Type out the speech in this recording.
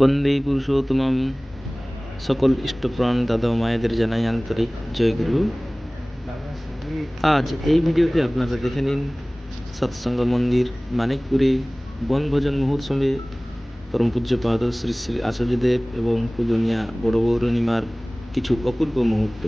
বন্দে পুরুষোত্তমম। সকল ইষ্টপ্রাণ দাদা ও মায়েদের জানাই আন্তরিক জয়গুরু। আজ এই ভিডিওতে আপনারা দেখে নিন সৎসঙ্গ মন্দির মানিকপুরে বনভোজন মহোৎসবে পরম পূজ্যপাদ শ্রী শ্রী আচার্যদেব এবং পূজনীয়া বড় গৌরণীমার কিছু অপূর্ব মুহূর্ত।